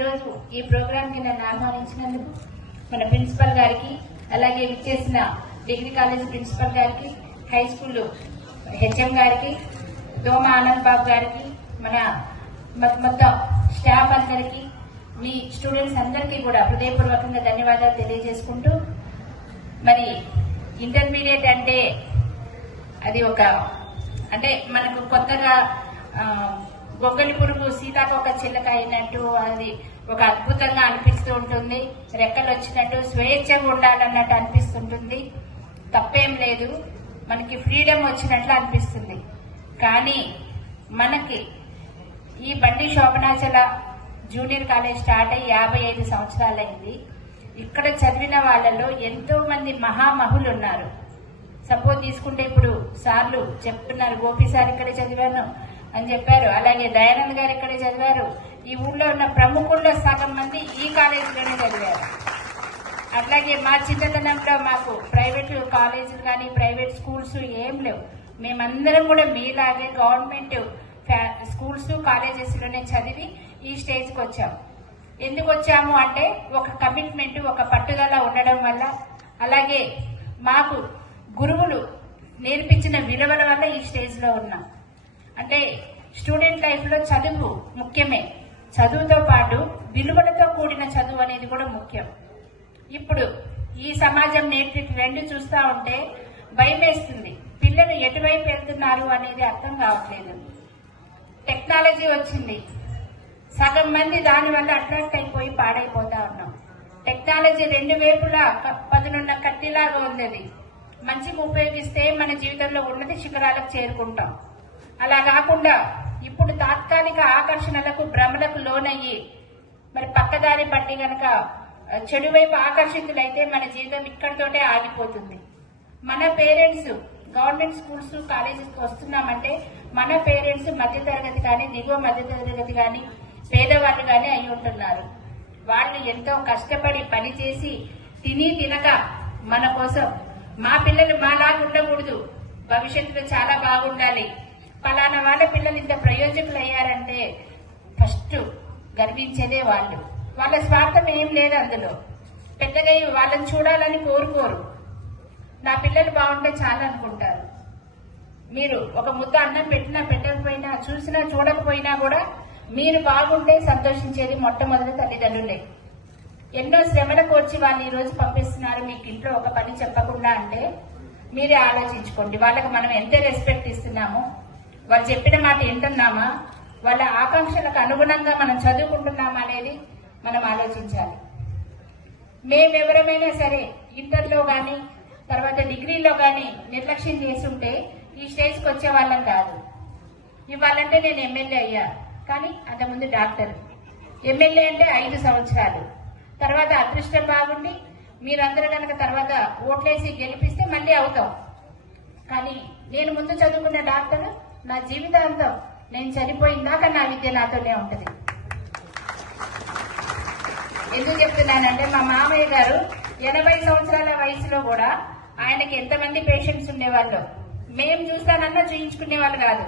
ఈరోజు ఈ ప్రోగ్రామ్ కి నన్ను ఆహ్వానించినందుకు మన ప్రిన్సిపల్ గారికి, అలాగే విచ్చేసిన డిగ్రీ కాలేజ్ ప్రిన్సిపల్ గారికి, హై స్కూల్ హెచ్ఎం గారికి, దోమ ఆనంద్ బాబు గారికి, మన మొత్తం స్టాఫ్ అందరికి, మీ స్టూడెంట్స్ అందరికీ కూడా హృదయపూర్వకంగా ధన్యవాదాలు తెలియజేసుకుంటూ, మరి ఇంటర్మీడియట్ అంటే అది అంటే మనకు కొత్తగా గొంగలి పురుగు సీతాకొక చిల్లక అయినట్టు అది ఒక అద్భుతంగా అనిపిస్తూ ఉంటుంది. రెక్కలు వచ్చినట్టు స్వేచ్ఛగా ఉండాలన్నట్టు అనిపిస్తుంటుంది. తప్పేం లేదు, మనకి ఫ్రీడమ్ వచ్చినట్లు అనిపిస్తుంది. కానీ మనకి ఈ బండి శోభనాచల జూనియర్ కాలేజ్ స్టార్ట్ అయ్యి 55 సంవత్సరాలైంది. ఇక్కడ చదివిన వాళ్ళలో ఎంతో మంది మహామహులు ఉన్నారు. సపోజ్ తీసుకుంటే ఇప్పుడు సార్లు చెప్తున్నారు, గోపి సార్ ఇక్కడే చదివాను అని చెప్పారు, అలాగే దయానంద్ గారు ఇక్కడే చదివారు. ఈ ఊళ్ళో ఉన్న ప్రముఖుల్లో సగం మంది ఈ కాలేజీలోనే చదివారు. అట్లాగే మా చిన్నతనంలో మాకు ప్రైవేట్ కాలేజీలు కానీ ప్రైవేట్ స్కూల్స్ ఏం లేవు. మేమందరం కూడా మీలాగే గవర్నమెంట్ స్కూల్స్ కాలేజెస్ లోనే చదివి ఈ స్టేజ్కి వచ్చాము. ఎందుకు వచ్చాము అంటే ఒక కమిట్మెంట్, ఒక పట్టుదల ఉండడం వల్ల, అలాగే మాకు గురువులు నేర్పించిన విలువల వల్ల ఈ స్టేజ్ లో ఉన్నాం. అంటే స్టూడెంట్ లైఫ్ లో చదువు ముఖ్యమే, చదువుతో పాటు విలువలతో కూడిన చదువు అనేది కూడా ముఖ్యం. ఇప్పుడు ఈ సమాజం నేటి రెండు చూస్తా ఉంటే భయం వేస్తుంది. పిల్లలు ఎటువైపు వెళ్తున్నారు అనేది అర్థం కావట్లేదు. టెక్నాలజీ వచ్చింది, సగం మంది దాని వల్ల అట్రాక్ట్ అయిపోయి పాడైపోతా ఉన్నాం. టెక్నాలజీ రెండు వైపులా పదునున్న కత్తిలాగా ఉంది. అది మంచిగా ఉపయోగిస్తే మన జీవితంలో ఉన్నది శిఖరాలకు చేరుకుంటాం. అలా కాకుండా ఇప్పుడు తాత్కాలిక ఆకర్షణలకు భ్రమలకు లోనయ్యి మరి పక్కదారి పట్టి గనక చెడు వైపు ఆకర్షితులైతే మన జీవితం ఇక్కడితోటే ఆగిపోతుంది. మన పేరెంట్స్ గవర్నమెంట్ స్కూల్స్ కాలేజెస్ వస్తున్నామంటే మన పేరెంట్స్ మధ్యతరగతి కానీ దిగువ మధ్యతరగతి కానీ పేదవాళ్ళు కానీ అయి ఉంటున్నారు. వాళ్ళు ఎంతో కష్టపడి పనిచేసి తిని తినక మన కోసం మా పిల్లలు మాలాగా ఉండకూడదు, భవిష్యత్తులో చాలా బాగుండాలి, ఫలానా వాళ్ళ పిల్లలు ఇంత ప్రయోజకులు అయ్యారంటే ఫస్ట్ గర్వించేదే వాళ్ళు. వాళ్ళ స్వార్థం ఏం లేదు అందులో. పెద్దగా వాళ్ళని చూడాలని కోరుకోరు. నా పిల్లలు బాగుంటే చాలా అనుకుంటారు. మీరు ఒక ముద్ద అన్నం పెట్టినా పెట్టకపోయినా, చూసినా చూడకపోయినా కూడా మీరు బాగుంటే సంతోషించేది మొట్టమొదటి తల్లిదండ్రులే. ఎన్నో శ్రమలకు వచ్చి వాళ్ళు ఈ రోజు పంపిస్తున్నారు మీకు ఇంట్లో ఒక పని చెప్పకుండా అంటే మీరే ఆలోచించుకోండి. వాళ్ళకి మనం ఎంత రెస్పెక్ట్ ఇస్తున్నాము, వాళ్ళు చెప్పిన మాట వింటున్నామా, వాళ్ళ ఆకాంక్షలకు అనుగుణంగా మనం చదువుకుంటున్నామా అనేది మనం ఆలోచించాలి. మేమెవరమైనా సరే ఇంటర్లో గాని తర్వాత డిగ్రీలో గాని నిర్లక్ష్యం చేస్తుంటే ఈ స్టేజ్కి వచ్చే వాళ్ళం కాదు. ఇవ్వాలంటే నేను ఎమ్మెల్యే అయ్యా, కానీ అంతకుముందు డాక్టర్. ఎమ్మెల్యే అంటే 5 సంవత్సరాలు, తర్వాత అదృష్టం బాగుండి మీరందరూ కనుక తర్వాత ఓట్లేసి గెలిపిస్తే మళ్ళీ అవుతాం. కానీ నేను ముందు చదువుకున్న డాక్టర్ నా జీవితాంతం నేను చనిపోయిందాక నా విద్య నాతోనే ఉంటుంది. ఎందుకు చెప్తున్నానంటే మా మామయ్య గారు 80 సంవత్సరాల వయసులో కూడా ఆయనకి ఎంతమంది పేషెంట్స్ ఉండేవాళ్ళు. మేము చూస్తానన్నా చూయించుకునేవాళ్ళు కాదు,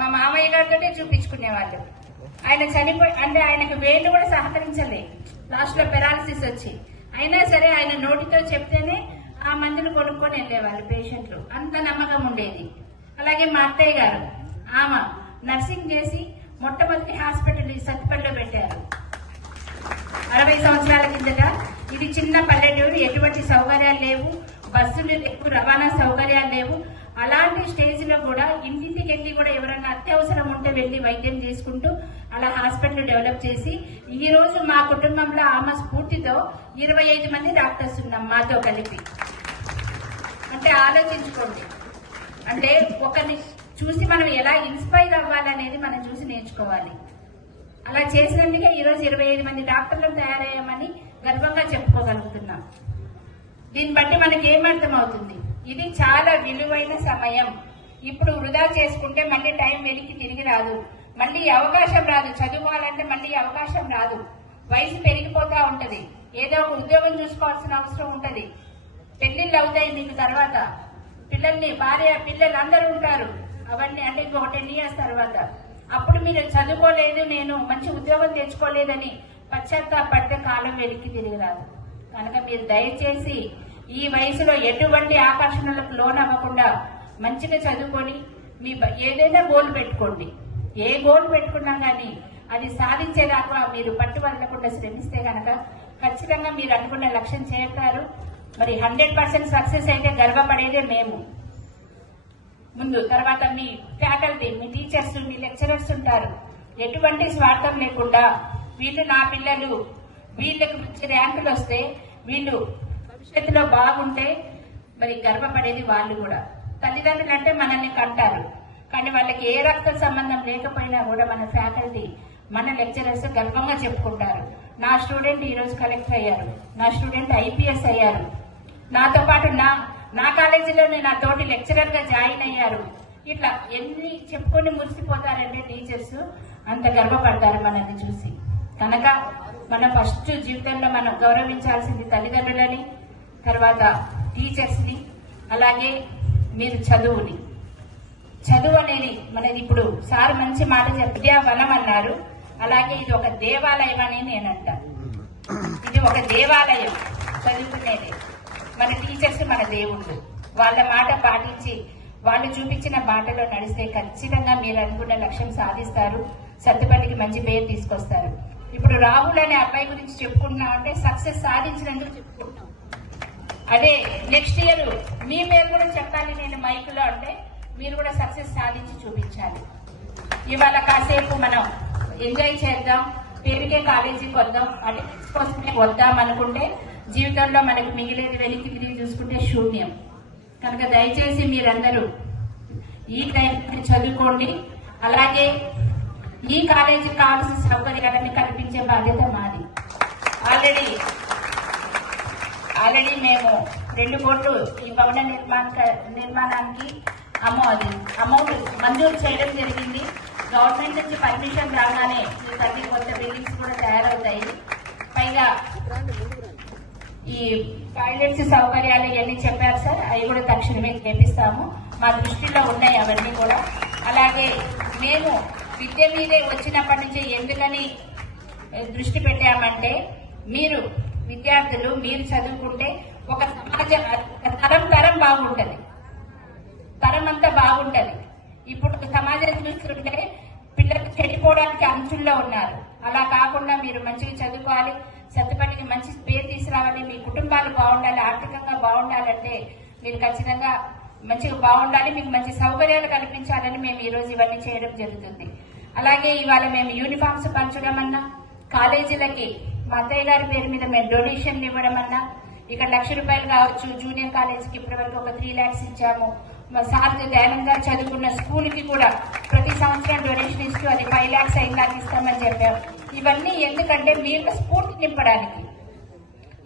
మా మామయ్య గారితోనే చూపించుకునేవాళ్ళు. ఆయన చనిపోయి అంటే ఆయనకు వేళ్ళు కూడా సహకరించలే, లాస్ట్ లో పెరాలసిస్ వచ్చి. అయినా సరే ఆయన నోటితో చెప్తేనే ఆ మందులు కొనుక్కొని వెళ్లేవాళ్ళు పేషెంట్లు, అంత నమ్మకం ఉండేది. అలాగే మా అత్తయ్య గారు, ఆమె నర్సింగ్ చేసి మొట్టమొదటి హాస్పిటల్ సత్తిపల్లిలో పెట్టారు 60 సంవత్సరాల కిందట. ఇది చిన్న పల్లెటూరు, ఎటువంటి సౌకర్యాలు లేవు, బస్సులు ఎక్కువ రవాణా సౌకర్యాలు లేవు. అలాంటి స్టేజ్ లో కూడా ఇంటింటికి వెళ్ళి కూడా ఎవరన్నా అత్యవసరం ఉంటే వెళ్లి వైద్యం చేసుకుంటూ అలా హాస్పిటల్ డెవలప్ చేసి ఈ రోజు మా కుటుంబంలో ఆమె స్ఫూర్తితో 25 మంది డాక్టర్స్ ఉన్నాం మాతో కలిపి. అంటే ఆలోచించుకోండి, అంటే ఒకరిని చూసి మనం ఎలా ఇన్స్పైర్ అవ్వాలనేది మనం చూసి నేర్చుకోవాలి. అలా చేసినందుకే ఈ రోజు 25 మంది డాక్టర్లు తయారయ్యామని గర్వంగా చెప్పుకోగలుగుతున్నాం. దీన్ని బట్టి మనకి ఏమర్థం అవుతుంది, ఇది చాలా విలువైన సమయం. ఇప్పుడు వృధా చేసుకుంటే మళ్ళీ టైం వెలికి తిరిగి రాదు, మళ్ళీ అవకాశం రాదు. చదువుకోవాలంటే మళ్ళీ అవకాశం రాదు. వయసు పెరిగిపోతా ఉంటది, ఏదో ఒక ఉద్యోగం చూసుకోవాల్సిన అవసరం ఉంటది. పెళ్లిళ్ళు అవుతాయి మీకు, తర్వాత పిల్లల్ని భార్య పిల్లలు అందరూ ఉంటారు. అవన్నీ అంటే ఇంకొక 10 years తర్వాత అప్పుడు మీరు చదువుకోలేదు, నేను మంచి ఉద్యోగం తెచ్చుకోలేదని పశ్చాత్తాపడితే కాలం వెనక్కి తిరిగి రాదు. కనుక మీరు దయచేసి ఈ వయసులో ఎటువంటి ఆకర్షణలకు లోనవ్వకుండా మంచిగా చదువుకొని మీ ఏదైనా గోల్ పెట్టుకోండి. ఏ గోల్ పెట్టుకున్నా కానీ అది సాధించేదాకా మీరు పట్టు వదలకుండా శ్రమిస్తే కనుక ఖచ్చితంగా మీరు అనుకున్న లక్ష్యం చేస్తారు. మరి 100% సక్సెస్ అయితే గర్వపడేదే మేము ముందు. తర్వాత మీ ఫ్యాకల్టీ, మీ టీచర్స్, మీ లెక్చరర్స్ ఉంటారు. ఎటువంటి స్వార్థం లేకుండా వీళ్ళు నా పిల్లలు, వీళ్ళకి మంచి ర్యాంకులు వస్తే, వీళ్ళు భవిష్యత్తులో బాగుంటే మరి గర్వపడేది వాళ్ళు కూడా. తల్లిదండ్రులు అంటే మనల్ని కంటారు, కానీ వాళ్ళకి ఏ రక్త సంబంధం లేకపోయినా కూడా మన ఫ్యాకల్టీ, మన లెక్చరర్స్ గర్వంగా చెప్పుకుంటారు. నా స్టూడెంట్ ఈరోజు కలెక్టర్ అయ్యారు, నా స్టూడెంట్ ఐపీఎస్ అయ్యారు, నాతో పాటు నా కాలేజీలోనే నా తోటి లెక్చరర్ గా జాయిన్ అయ్యారు. ఇట్లా ఎన్ని చెప్పుకొని మురిసిపోతారంటే టీచర్స్ అంత గర్వపడతారు మనల్ని చూసి. కనుక మన ఫస్ట్ జీవితంలో మనం గౌరవించాల్సింది తల్లిదండ్రులని, తర్వాత టీచర్స్ ని, అలాగే మీరు చదువుని. చదువు అనేది మనది ఇప్పుడు సార్ మంచి మాట విద్యావనం అన్నారు. అలాగే ఇది ఒక దేవాలయం అని నేనంట. ఇది ఒక దేవాలయం, చదువుకునేది. మన టీచర్స్ మన దేవుళ్ళు. వాళ్ళ మాట పాటించి వాళ్ళు చూపించిన బాటలో నడిస్తే ఖచ్చితంగా మీరు అనుకున్న లక్ష్యం సాధిస్తారు. సత్తుపల్లికి మంచి పేరు తీసుకొస్తారు. ఇప్పుడు రాహుల్ అనే అబ్బాయి గురించి చెప్పుకుంటున్నాం అంటే సక్సెస్ సాధించినందుకు చెప్పుకుంటున్నాం. అదే నెక్స్ట్ ఇయర్ మీ పేరు కూడా చెప్పాలి నేను మైకులో అంటే మీరు కూడా సక్సెస్ సాధించి చూపించాలి. ఇవాళ కాసేపు మనం ఎంజాయ్ చేద్దాం, పేరుకే కాలేజీకి వద్దాం, అటెండెన్స్ కోసమే వద్దాం అనుకుంటే జీవితంలో మనకు మిగిలేది వెలికి తిరిగి చూసుకుంటే శూన్యం. కనుక దయచేసి మీరందరూ ఈ టైంకి చదువుకోండి. అలాగే ఈ కాలేజీకి కావాల్సిన సౌకర్యాలన్నీ కల్పించే బాధ్యత మాది. ఆల్రెడీ మేము 2 కోట్లు ఈ భవన నిర్మాణానికి అమౌంట్ మంజూరు చేయడం జరిగింది. గవర్నమెంట్ నుంచి పర్మిషన్ రాగానే ఈ 30 కొత్త బిల్డింగ్స్ కూడా తయారవుతాయి. పైగా ఈ టాయిలెట్స్ సౌకర్యాలు ఇవన్నీ చెప్పారు సార్, అవి కూడా తక్షణమే చేపిస్తాము. మా దృష్టిలో ఉన్నాయి అవన్నీ కూడా. అలాగే మేము విద్య మీదే వచ్చినప్పటి నుంచి ఎందుకని దృష్టి పెట్టామంటే, మీరు విద్యార్థులు మీరు చదువుకుంటే ఒక తరం బాగుంటది, తరం అంతా బాగుంటది. ఇప్పుడు సమాజం చూస్తుంటే పిల్లలు చెడిపోవడానికి అంచుల్లో ఉన్నారు. అలా కాకుండా మీరు మంచిగా చదువుకోవాలి, సత్తుపల్లికి మంచి పేరు తీసుకురావాలి, మీ కుటుంబాలు బాగుండాలి, ఆర్థికంగా బాగుండాలంటే మీరు ఖచ్చితంగా మంచిగా బాగుండాలి, మీకు మంచి సౌకర్యాలు కల్పించాలని మేము ఈ రోజు ఇవన్నీ చేయడం జరుగుతుంది. అలాగే ఇవాళ మేము యూనిఫామ్స్ పంచడం అన్నా, కాలేజీలకి మా అత్తయ్య గారి పేరు మీద మేము డొనేషన్లు ఇవ్వడం అన్నా, ఇక్కడ ₹1,00,000 కావచ్చు. జూనియర్ కాలేజీకి ఇప్పటివరకు ఒక 3 lakhs ఇచ్చాము. మా సార్ దయానంగా చదువుకున్న స్కూల్ కి కూడా ప్రతి సంవత్సరం డొనేషన్ ఇస్తూ అది 5 lakhs 5 lakhs ఇస్తామని చెప్పాము. ఇవన్నీ ఎందుకంటే మీలో స్ఫూర్తి నింపడానికి,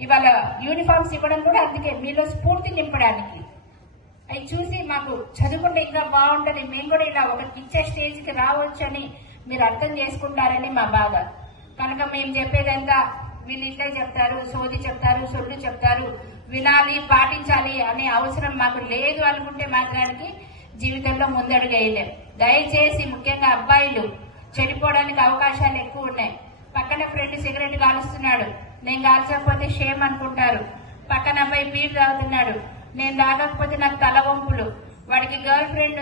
ఇవాళ యూనిఫామ్స్ ఇవ్వడం కూడా అందుకే మీలో స్ఫూర్తి నింపడానికి. అవి చూసి మాకు చదువుకుంటే ఇంకా బాగుంటది, మేము కూడా ఇలా ఒకరికి ఇచ్చే స్టేజ్కి రావచ్చు అని మీరు అర్థం చేసుకుంటారని మా బాధ. కనుక మేము చెప్పేదంతా వీళ్ళు ఇట్లే చెప్తారు, సోది చెప్తారు, సొల్లు చెప్తారు, వినాలి పాటించాలి అనే అవసరం మాకు లేదు అనుకుంటే మాత్రానికి జీవితంలో ముందడుగు వేయలేం. దయచేసి ముఖ్యంగా అబ్బాయిలు చెడిపోవడానికి అవకాశాలు ఎక్కువ ఉన్నాయి. పక్కన ఫ్రెండ్ సిగరెట్ కాలుస్తున్నాడు, నేను కాల్చకపోతే షేమ్ అనుకుంటారు. పక్కన అబ్బాయి బీర్ తాగుతున్నాడు, నేను తాగకపోతే నాకు తల వంపులు. వాడికి గర్ల్ ఫ్రెండ్